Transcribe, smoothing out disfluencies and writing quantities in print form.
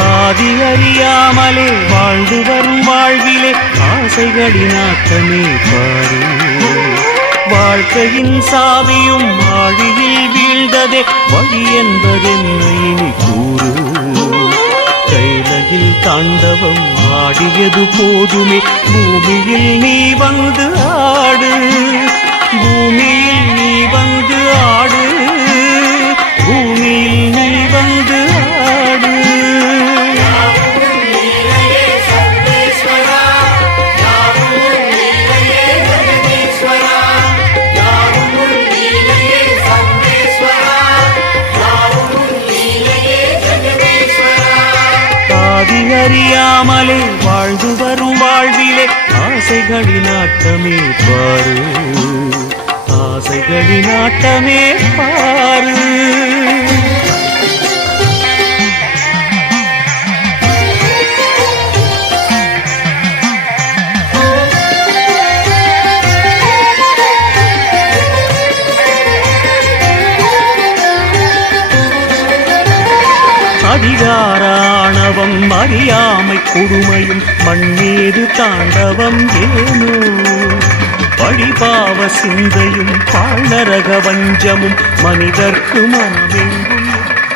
ஆதி அறியாமலே வாழ்ந்து வரும் வாழ்விலே ஆசைகளின் ஆட்டமே பாரு. வாழ்க்கையின் சாவியும் ஆழியில் வீழ்ந்ததே வழி என்பதென்ன இனி கூறு. கைலையில் தாண்டவம் ஆடியது போதுமே பூமியில் நீ வந்து ஆடு. பூமியில் நீ வந்து ஆடு. பூமியில் நீ வந்து ஆடு. அறியாமலே வாழ்ந்து வரும் வாழ்விலே ஆசைகளின் ஆட்டமே பாரு. ஆசைகளின் ஆட்டமே பாரு. அதிகாராணவம் அறியாமை கொடுமையும் மண்ணீது தாண்டவம் ஏனோ. வழிபாவ சிந்தையும் பாழரக வஞ்சமும் மனிதர்க்கு மனமெங்கும்